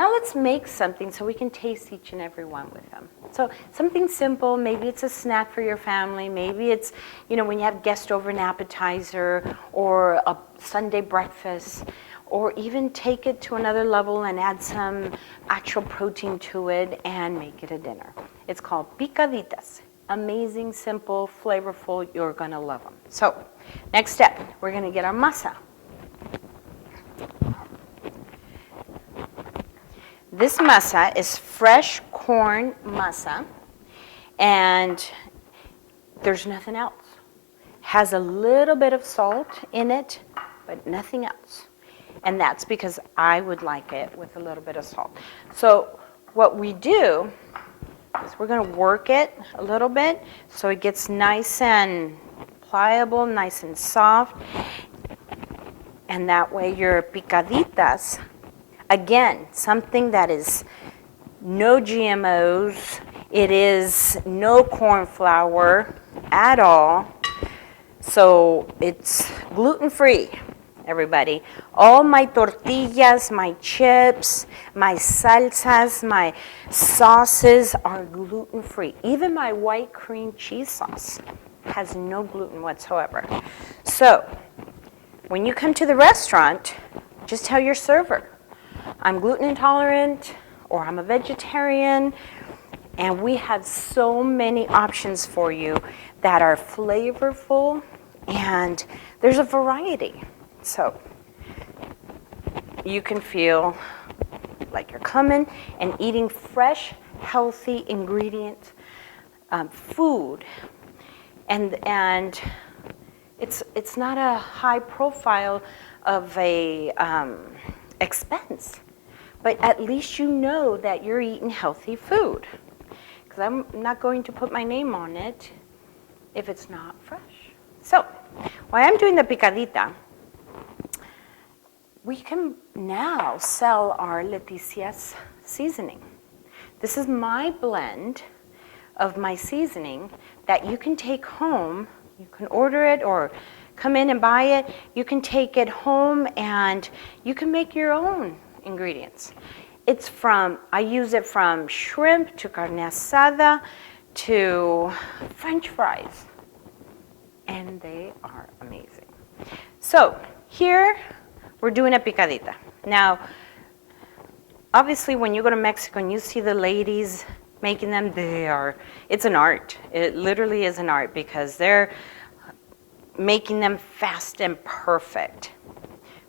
Now let's make something so we can taste each and every one with them. So something simple, maybe it's a snack for your family, maybe it's, when you have guests over, an appetizer or a Sunday breakfast, or even take it to another level and add some actual protein to it and make it a dinner. It's called Picaditas. Amazing, simple, flavorful, you're gonna love them. So next step, we're gonna get our masa. This masa is fresh corn masa, and there's nothing else. Has a little bit of salt in it, but nothing else. And that's because I would like it with a little bit of salt. So what we do is we're going to work it a little bit so it gets nice and pliable, nice and soft. And that way your picaditas, again, something that is no GMOs, it is no corn flour at all, so it's gluten-free, everybody. All my tortillas, my chips, my salsas, my sauces are gluten-free. Even my white cream cheese sauce has no gluten whatsoever. So when you come to the restaurant, just tell your server, I'm gluten intolerant or I'm a vegetarian, and we have so many options for you that are flavorful, and there's a variety. So you can feel like you're coming and eating fresh, healthy ingredient food, and it's not a high profile of a expense, but at least you know that you're eating healthy food, because I'm not going to put my name on it if it's not fresh. So while I'm doing the picadita, we can now sell our Leticia's seasoning. This is my blend of my seasoning that you can take home. You can order it or come in and buy it. You can take it home and you can make your own ingredients. I use it from shrimp to carne asada to French fries, and they are amazing. So here we're doing a picadita. Now, obviously when you go to Mexico and you see the ladies making them, it's an art. It literally is an art, because they're making them fast and perfect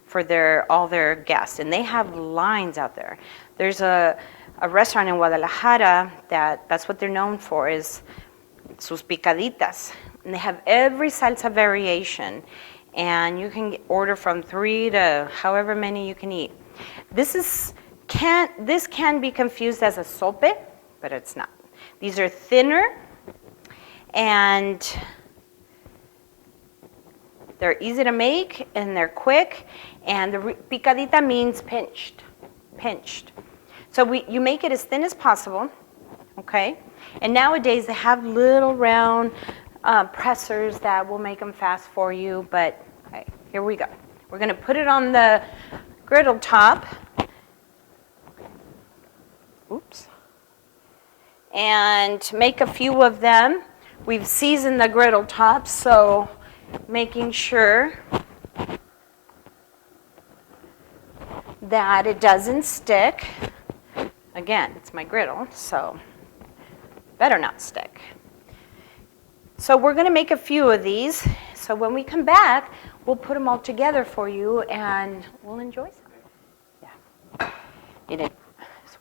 for all their guests, and they have lines out there. There's a restaurant in Guadalajara that's what they're known for, is sus picaditas, and they have every salsa variation, and you can order from 3 to however many you can eat. This can be confused as a sope, but it's not. These are thinner, and they're easy to make, and they're quick, and the picadita means pinched. So you make it as thin as possible, okay? And nowadays they have little round pressers that will make them fast for you, but okay, here we go. We're gonna put it on the griddle top. Oops. And make a few of them. We've seasoned the griddle top, so making sure that it doesn't stick. Again, it's my griddle, so better not stick. So we're going to make a few of these. So when we come back, we'll put them all together for you, and we'll enjoy some. Yeah.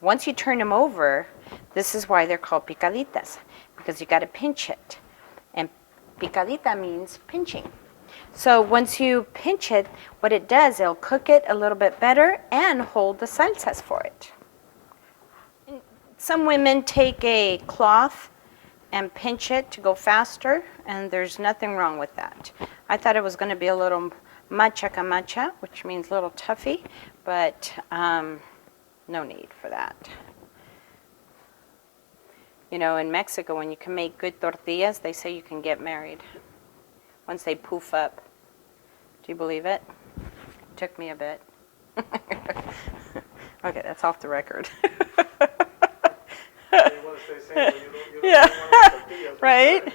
Once you turn them over, this is why they're called picaditas, because you got to pinch it. And picadita means pinching. So once you pinch it, what it does, it'll cook it a little bit better and hold the salsas for it. And some women take a cloth and pinch it to go faster, and there's nothing wrong with that. I thought it was going to be a little macha, which means little toughy, but no need for that. In Mexico, when you can make good tortillas, they say you can get married once they poof up. Do you believe it? Took me a bit. Okay, that's off the record. You want to stay single, you Yeah. don't want tortillas, Right?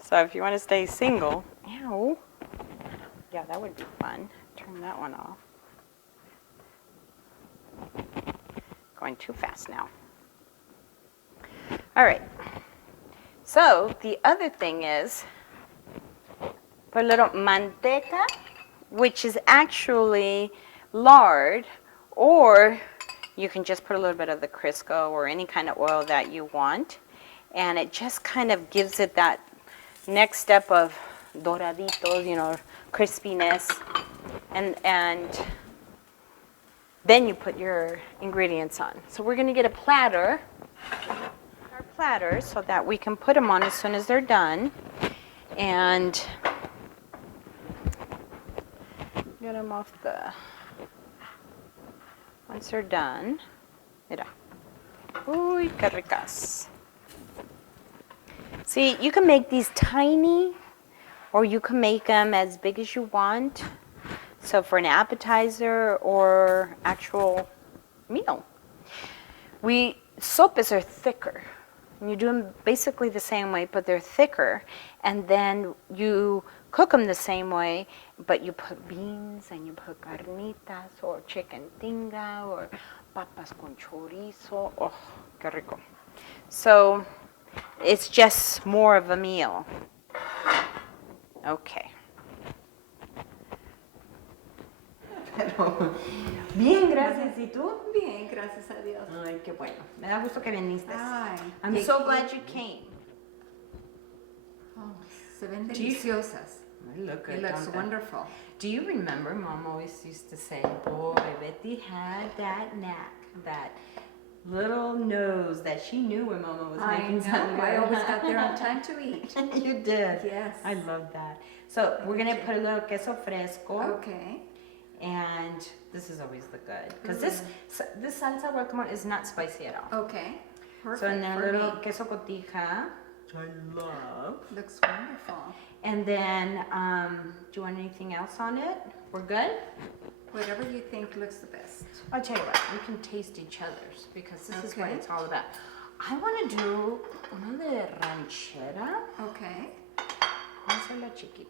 So if you want to stay single, ow. Yeah, that would be fun. Turn that one off. Going too fast now. All right. So the other thing is, put a little manteca, which is actually lard, or you can just put a little bit of the Crisco or any kind of oil that you want. And it just kind of gives it that next step of doraditos, you know, crispiness. And then you put your ingredients on. So we're going to get a platter, our platters, so that we can put them on as soon as they're done. And get them off the, once they're done, mira. Uy, qué ricas. See, you can make these tiny, or you can make them as big as you want. So for an appetizer or actual meal. Sopes are thicker. And you do them basically the same way, but they're thicker. And then you cook them the same way, but you put beans and you put carnitas or chicken tinga or papas con chorizo. Oh, qué rico. So it's just more of a meal. Okay. Bien, gracias. ¿Y tú? Bien, gracias a Dios. Ay, qué bueno. Me da gusto que viniste. Ay, I'm qué so glad you came. Oh, se ven deliciosas. They look good, It looks don't they? wonderful. Do you remember Mom always used to say, boy, Betty had that knack, that little nose that she knew when Mama was I making know. something. I always got there on time to eat. You did. Yes. I love that. So we're going to put a little queso fresco. Okay. And this is always the good. Because this salsa guacamole is not spicy at all. Okay. Perfect. So and then a for little me. queso cotija, which I love. Looks wonderful. And then, do you want anything else on it? We're good? Whatever you think looks the best. I'll tell you what, we can taste each other's because this is what Okay. it's all about. I want to do una de ranchera. Okay. Vamos a la chiquita.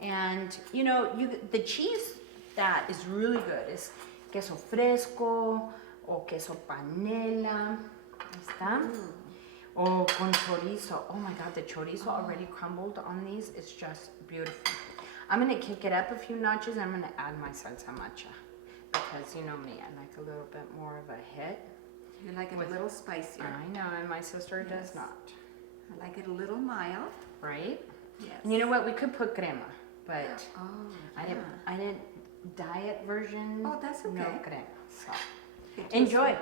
And, you know, the cheese that is really good is queso fresco o queso panela. ¿Está? O con chorizo. Oh my God, the chorizo already crumbled on these. It's just beautiful. I'm going to kick it up a few notches. I'm going to add my salsa macha. Because you know me, I like a little bit more of a hit. You like it a little spicier. I know, and my sister does not. I like it a little mild. Right? Yes. And you know what? We could put crema, but Oh, I didn't diet version. Oh, that's okay. No crema. So It just- enjoy.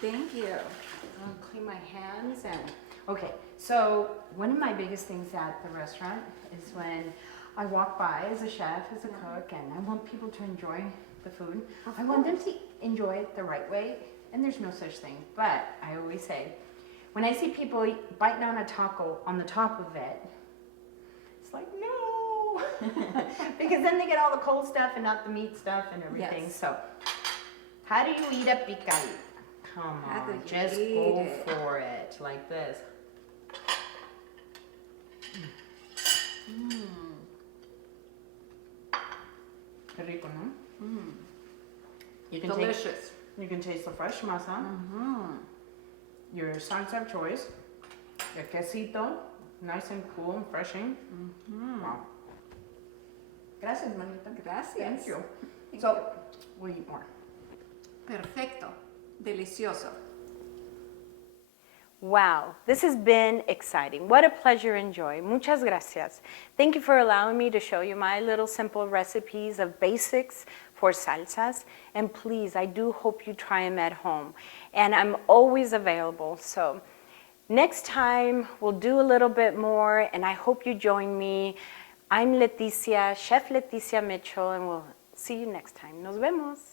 Thank you. I'll clean my hands and okay. So one of my biggest things at the restaurant is when I walk by as a chef, as a cook, and I want people to enjoy the food. I want them to enjoy it the right way, and there's no such thing. But I always say, when I see people biting on a taco on the top of it, it's like, no, because then they get all the cold stuff and not the meat stuff and everything. Yes. So how do you eat a picadita? Come How do on, you just eat go it? for it, like this. Qué rico, ¿no? You can Delicious. You can taste the fresh masa, your salsa of choice, your quesito, nice and cool and refreshing. Wow. Gracias, manita. Gracias. Thank you. Thank So, we'll eat more. Perfecto. Delicioso. Wow, this has been exciting. What a pleasure and joy. Muchas gracias. Thank you for allowing me to show you my little simple recipes of basics for salsas. And please, I do hope you try them at home. And I'm always available. So next time, we'll do a little bit more, and I hope you join me. I'm Leticia, Chef Leticia Mitchel, and we'll see you next time. Nos vemos.